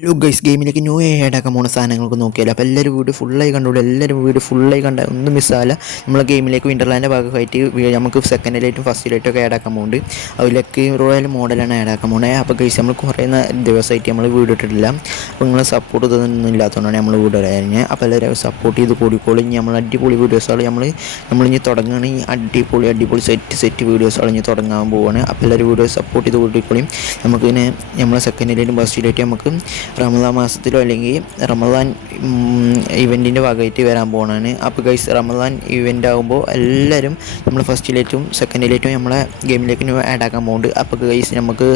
Hello guys, ഗെയിമിലേക്ക് new ആയിട്ടൊക്കെ പോകുന്ന സാധനങ്ങൾക്ക് നോക്കിയാലോ. അപ്പോൾ എല്ലാവരും വീഡിയോ ഫുള്ളായി കണ്ടോളൂ. എല്ലാവരും വീഡിയോ ഫുള്ളായി കണ്ട ഒന്നും മിസ്സാവില്ല. നമ്മളെ ഗെയിമിലേക്ക് വിൻ്റർലാൻഡിൻ്റെ ഭാഗമായിട്ട് നമുക്ക് സെക്കൻഡിലായിട്ടും ഫസ്റ്റിലായിട്ടും ഒക്കെ ആഡ് ആക്കാൻ പോകുന്നുണ്ട്. അതിലേക്ക് റോയൽ മോഡലാണ് ആഡ് ആക്കാൻ പോകുന്നത്. അപ്പോൾ ഗൈസ് നമ്മൾ കുറേ ദിവസമായിട്ട് നമ്മൾ വീഡിയോ ഇട്ടിട്ടില്ല. അപ്പോൾ നിങ്ങൾ സപ്പോർട്ട് ഇതൊന്നും ഇല്ലാത്തതുകൊണ്ടാണ് നമ്മൾ വീഡിയോ കഴിഞ്ഞത്. അപ്പോൾ എല്ലാവരും സപ്പോർട്ട് ചെയ്ത് കൂടിക്കോളി. ഇനി നമ്മൾ അടിപൊളി വീഡിയോസുകൾ നമ്മളിനി തുടങ്ങുകയാണെങ്കിൽ അടിപൊളി സെറ്റ് വീഡിയോസുകൾ ഇനി തുടങ്ങാൻ പോവുകയാണ്. അപ്പോൾ എല്ലാവരും വീഡിയോ സപ്പോർട്ട് ചെയ്ത് കൂടിക്കോളി. നമുക്കിങ്ങനെ നമ്മളെ സെക്കൻഡിലായിട്ടും ഫസ്റ്റിലായിട്ടും നമുക്ക് റമദാൻ മാസത്തിലോ അല്ലെങ്കിൽ റമദാൻ ഇവൻറ്റിൻ്റെ ഭാഗമായിട്ട് വരാൻ പോകുന്നതാണ്. അപ്പോൾ ഗൈസ് റമദാൻ ഇവൻ്റ് ആകുമ്പോൾ എല്ലാവരും നമ്മൾ ഫസ്റ്റിലേറ്റും സെക്കൻഡിലേറ്റും നമ്മളെ ഗെയിമിലേക്ക് ആഡ് ആക്കാൻ പോകുന്നുണ്ട്. അപ്പോൾ ഗൈസ് നമുക്ക്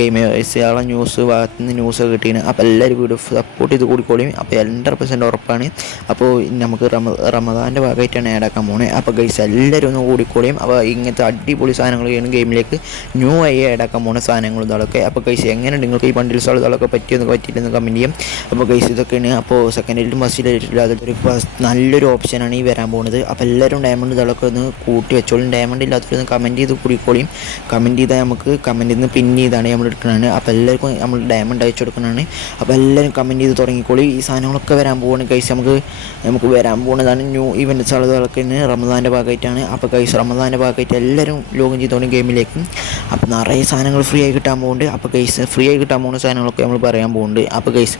ഗെയിമേഴ്സുകളെ ഭാഗത്തു നിന്ന് ന്യൂസ് കിട്ടിയാണ്. അപ്പോൾ എല്ലാവരും വീഡിയോ സപ്പോർട്ട് ചെയ്ത് കൂടിക്കോളിയും. അപ്പോൾ 100% ഉറപ്പാണ്. അപ്പോൾ നമുക്ക് റമദാൻ്റെ ഭാഗമായിട്ടാണ് ആഡ് ആക്കാൻ പോകുന്നത്. അപ്പോൾ ഗൈസ് എല്ലാവരും ഒന്ന് കൂടിക്കോളിയും. അപ്പോൾ ഇങ്ങനത്തെ അടിപൊളി സാധനങ്ങളൊക്കെയാണ് ഗെയിമിലേക്ക് ന്യൂ ആയി ആഡ് ആക്കാൻ പോകുന്ന സാധനങ്ങളും ഇതൊക്കെ. അപ്പോൾ ഗൈസ് എങ്ങനെയുണ്ട് നിങ്ങൾക്ക് ഈ ബണ്ടിൽസ് ഇതൊക്കെ പറ്റിയില്ലെന്ന് കമൻറ്റ് ചെയ്യും. അപ്പോൾ ഗൈസ് ഇതൊക്കെയാണ്. അപ്പോൾ സെക്കൻഡിലും ഫസ്റ്റിലായിട്ടില്ല അതൊരു നല്ലൊരു ഓപ്ഷനാണ് ഈ വരാൻ പോകുന്നത്. അപ്പോൾ എല്ലാവരും ഡയമണ്ട് ഇതൊക്കെ ഒന്ന് കൂട്ടി വെച്ചോളും. ഡയമണ്ട് ഇല്ലാത്തവരൊന്ന് കമൻറ്റ് ചെയ്ത് കൂടിക്കോളിയും. കമൻറ്റ് ചെയ്താൽ നമുക്ക് കമൻറ്റിൽ നിന്ന് പിൻ ചെയ്താണ് നമ്മൾ എടുക്കുന്നതാണ്. അപ്പോൾ എല്ലാവർക്കും നമ്മൾ ഡയമണ്ട് അയച്ചു കൊടുക്കുന്നതാണ്. അപ്പോൾ എല്ലാവരും കമൻറ്റ് ചെയ്ത് തുടങ്ങിക്കോളി. ഈ സാധനങ്ങളൊക്കെ വരാൻ പോകുന്നത് ഗൈസ് നമുക്ക് വരാൻ പോകുന്നതാണ് ന്യൂ ഇവൻറ്റ്സ് അതൊക്കെ റമദാൻ്റെ ഭാഗമായിട്ടാണ്. അപ്പോൾ ഗൈസ് റമദാൻ്റെ ഭാഗമായിട്ട് എല്ലാവരും ലോഗിൻ ചെയ്തോളും ഗെയിമിലേക്ക്. അപ്പോൾ നിറയെ സാധനങ്ങൾ ഫ്രീ ആയി കിട്ടാൻ പോകുന്നുണ്ട്. അപ്പോൾ ഗൈസ് ഫ്രീ ആയി കിട്ടാൻ പോകുന്ന സാധനങ്ങളൊക്കെ നമ്മൾ പറയാൻ പോകുന്നുണ്ട്. അപ്പോൾ ഗൈസ്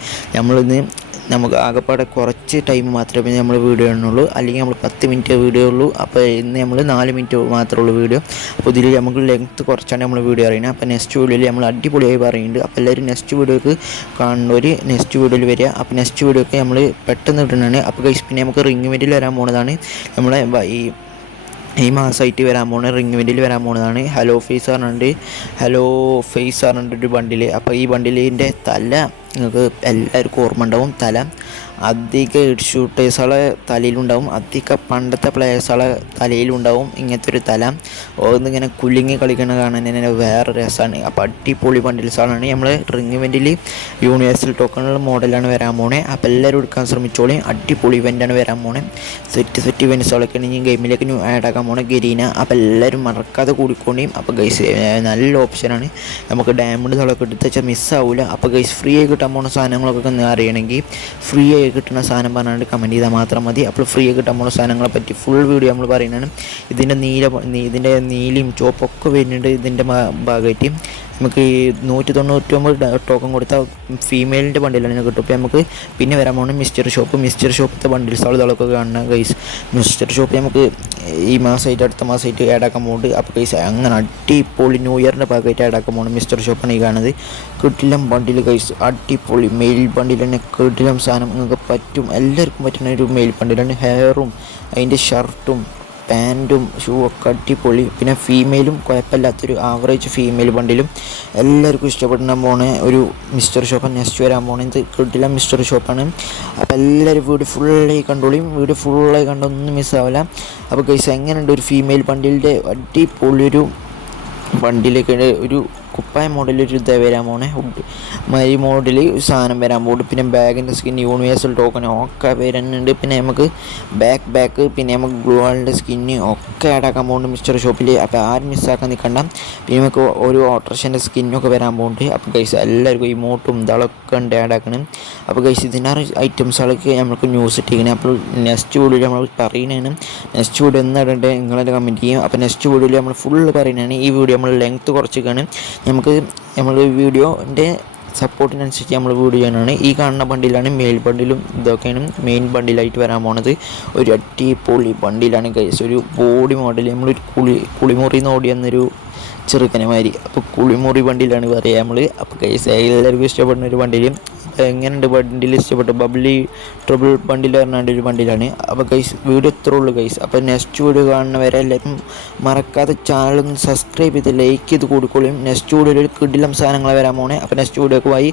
നമുക്ക് ആകെപ്പാടെ കുറച്ച് ടൈം മാത്രമേ നമ്മൾ വീഡിയോ ഇടുന്നുള്ളൂ. അല്ലെങ്കിൽ നമ്മൾ 10 മിനിറ്റ് വീഡിയോ ഉള്ളൂ. അപ്പോൾ ഇന്ന് നമ്മൾ 4 മിനിറ്റ് മാത്രമേ ഉള്ളൂ വീഡിയോ. അപ്പോൾ ഇതിൽ നമുക്ക് ലെങ്ത്ത് കുറച്ചാണ് നമ്മൾ വീഡിയോ അറിയുന്നത്. അപ്പോൾ നെക്സ്റ്റ് വീഡിയോയിൽ നമ്മൾ അടിപൊളിയായി പറയുന്നുണ്ട്. അപ്പോൾ എല്ലാവരും നെക്സ്റ്റ് വീഡിയോക്ക് കാണുന്നവർ നെക്സ്റ്റ് വീഡിയോയിൽ വരിക. അപ്പോൾ നെക്സ്റ്റ് വീഡിയോക്ക് നമ്മൾ പെട്ടെന്ന് ഇടുന്നതാണ്. അപ്പോൾ ഗൈസ് പിന്നെ നമുക്ക് റിംഗ് ഇവൻറ്റിൽ വരാൻ പോകുന്നതാണ്. നമ്മളെ ഈ മാസമായിട്ട് വരാൻ പോകുന്നത് റിംഗ് ഇവൻറ്റിൽ വരാൻ പോകുന്നതാണ്. ഹലോ ഫേസ് പറഞ്ഞിട്ട് ഒരു ബണ്ടിൽ. അപ്പോൾ ഈ ബണ്ടിലിൻ്റെ തല നിങ്ങൾക്ക് എല്ലാവർക്കും ഓർമ്മ ഉണ്ടാവും. തല അധിക ഹെഡ് ഷൂട്ടേഴ്സുകളെ തലയിലുണ്ടാവും. അധിക പണ്ടത്തെ പ്ലേയേഴ്സുകളെ തലയിലുണ്ടാവും ഇങ്ങനത്തെ ഒരു തല. ഒന്നിങ്ങനെ കുലുങ്ങി കളിക്കുന്ന കാണാൻ തന്നെ വേറെ രസമാണ്. അപ്പോൾ അടിപൊളി ബണ്ടിൽസാണ് നമ്മൾ റിംഗ് ഇവൻറ്റിൽ യൂണിവേഴ്സൽ ടോക്കണുള്ള മോഡലാണ് വരാൻ പോണേ. അപ്പോൾ എല്ലാവരും എടുക്കാൻ ശ്രമിച്ചോളി. അടിപൊളി ഇവൻ്റാണ് വരാൻ പോണേ. സെറ്റ് ഇവൻറ്റ്സുകളൊക്കെ ഇനി ഗെയിമിലേക്ക് ആഡ് ആക്കാൻ പോണേ ഗരീന. അപ്പോൾ എല്ലാവരും മറക്കാതെ കൂടിക്കൊണ്ടേയും. അപ്പോൾ ഗൈസ് നല്ല ഓപ്ഷനാണ്. നമുക്ക് ഡയമണ്ട് ഇതൊക്കെ എടുത്ത് വെച്ചാൽ മിസ്സാവില്ല. അപ്പോൾ ഗൈസ് ഫ്രീ ആയി കിട്ടാൻ പോകുന്ന സാധനങ്ങളൊക്കെ ഒന്ന് അറിയണമെങ്കിൽ ഫ്രീ ആയി കിട്ടുന്ന സാധനം പറഞ്ഞാൽ കമൻറ്റ് ചെയ്താൽ മാത്രം മതി. അപ്പോൾ ഫ്രീ ആയി കിട്ടാൻ പോകുന്ന സാധനങ്ങളെ പറ്റി ഫുൾ വീഡിയോ നമ്മൾ പറയുന്നതാണ്. ഇതിൻ്റെ നീലയും ചുവപ്പൊക്കെ വരുന്നുണ്ട്. ഇതിൻ്റെ ഭാഗമായിട്ട് നമുക്ക് 199 ടോക്കൺ കൊടുത്താൽ ഫീമെയിലിൻ്റെ ബണ്ടിലാണ് കിട്ടും. ഇപ്പോൾ നമുക്ക് പിന്നെ വരാൻ പോകുന്നത് മിസ്റ്റർ ഷോപ്പത്തെ ബണ്ടിൽസ് ഇതൊക്കെ കാണുന്ന ഗൈസ്. മിസ്റ്റർ ഷോപ്പ് നമുക്ക് ഈ മാസമായിട്ട് അടുത്ത മാസമായിട്ട് ആഡ് ആക്കാൻ പോകുന്നുണ്ട്. അപ്പോൾ ഗൈസ് അങ്ങനെ അടിപൊളി ന്യൂ ഇയറിൻ്റെ ഭാഗമായിട്ട് ആഡ് ആക്കാൻ പോകുന്നത് മിസ്റ്റർ ഷോപ്പാണ് ഈ കാണുന്നത്. കിടിലം ബണ്ടിൽ ഗൈസ്, അടിപൊളി മെയിൽ ബണ്ടിൽ തന്നെ കിടിലം സാധനം. നിങ്ങൾക്ക് പറ്റും, എല്ലാവർക്കും പറ്റുന്ന ഒരു മെയിൽ ബണ്ടിലാണ്. ഹെയറും അതിൻ്റെ ഷർട്ടും പാൻറ്റും ഷൂ ഒക്കെ അടിപൊളി. പിന്നെ ഫീമെയിലും കുഴപ്പമില്ലാത്തൊരു ആവറേജ് ഫീമെയിൽ ബണ്ടിലും എല്ലാവർക്കും ഇഷ്ടപ്പെടുന്ന പോണ ഒരു മിസ്റ്റർ ഷോപ്പാണ് നെക്സ്റ്റ് വരാൻ പോണത്. ഇത് കിട്ടില്ല മിസ്റ്റർ ഷോപ്പാണ്. അപ്പോൾ എല്ലാവരും വീഡിയോ ഫുള്ളായി കണ്ടോളിയും. വീഡിയോ ഫുള്ളായി കണ്ടൊന്നും മിസ്സാവില്ല. അപ്പോൾ ഗൈസ് എങ്ങനെയുണ്ട് ഒരു ഫീമെയിൽ ബണ്ടിലിൻ്റെ അടിപൊളി ഒരു ബണ്ടിലേക്ക് ഒരു കുപ്പായ മോഡലൊരു ഇതായി വരാൻ പോണേ. മരി മോഡൽ സാധനം വരാൻ പോകും. പിന്നെ ബാഗിൻ്റെ സ്കിൻ യൂണിവേഴ്സൽ ടോക്കൺ ഒക്കെ വരുന്നുണ്ട്. പിന്നെ നമുക്ക് ബാക്ക് പിന്നെ നമുക്ക് ഗ്ലൂ വാളിൻ്റെ സ്കിന്ന് ഒക്കെ ആഡ് ആക്കാൻ പോകുന്നുണ്ട് മിസ്റ്റർ ഷോപ്പിൽ. അപ്പോൾ ആരും മിസ്സാക്കാൻ നിൽക്കണ്ട. പിന്നെ നമുക്ക് ഒരു ഓട്ടോറിക്ഷൻ്റെ സ്കിന്നൊക്കെ വരാൻ പോകുന്നുണ്ട്. അപ്പോൾ ഗൈസ് എല്ലാവർക്കും ഇമോട്ടും ഇതൊക്കെ ഉണ്ട് ആഡ് ആക്കണം. അപ്പോൾ ഗൈസ് ഇതിനാറ് ഐറ്റംസുകളൊക്കെ നമുക്ക് ന്യൂസ് ഇട്ടിരിക്കുന്നത്. അപ്പോൾ നെക്സ്റ്റ് വീഡിയോയിൽ നമ്മൾ പറയുന്നതാണ്. നെക്സ്റ്റ് വീഡിയോ എന്നിടേണ്ടത് നിങ്ങളെല്ലാം കമൻറ്റ് ചെയ്യും. അപ്പോൾ നെക്സ്റ്റ് വീഡിയോയിൽ നമ്മൾ ഫുള്ള് പറയുന്നതാണ്. ഈ വീഡിയോ നമ്മൾ ലെങ്ത്ത് കുറച്ചൊക്കെയാണ്. നമ്മൾ വീഡിയോൻ്റെ സപ്പോർട്ടിനനുസരിച്ച് നമ്മൾ വീഡിയോ ചെയ്യാനാണ്. ഈ കാണുന്ന ബണ്ടിലാണ് മെയിൽ ബണ്ടിലും ഇതൊക്കെയാണ് മെയിൻ ബണ്ടിലായിട്ട് വരാൻ പോണത്. ഒരു അടിപൊളി ബണ്ടിലാണ് ഗൈസ്. ഒരു ബോഡി മോഡൽ നമ്മളൊരു കുളിമുറിന്ന് ഓടിയെന്നൊരു ചെറുക്കനമാതിരി. അപ്പോൾ കുളിമുറി ബണ്ടിലാണ് പറയുക നമ്മൾ. അപ്പോൾ ഗൈസ് എല്ലാവർക്കും ഇഷ്ടപ്പെടുന്ന ഒരു ബണ്ടിലും എങ്ങനെയുണ്ട് ബണ്ടിൽ ഇഷ്ടപ്പെട്ടു ബബ്ലി ട്രിപ്പിൾ ബണ്ടിൽ പറഞ്ഞാണ്ട് ഒരു ബണ്ടിലാണ്. അപ്പോൾ ഗൈസ് വീഡിയോ ഇത്രേ ഉള്ളൂ ഗൈസ്. അപ്പോൾ നെക്സ്റ്റ് വീഡിയോ കാണുന്നവരെ എല്ലാവരും മറക്കാതെ ചാനലൊന്ന് സബ്സ്ക്രൈബ് ചെയ്ത് ലൈക്ക് ചെയ്ത് കൊടുക്കുകയും നെക്സ്റ്റ് വീഡിയോയിൽ കിടിലം സാധനങ്ങൾ വരാൻ പോണേ. അപ്പോൾ നെക്സ്റ്റ് വീഡിയോക്ക് പോയി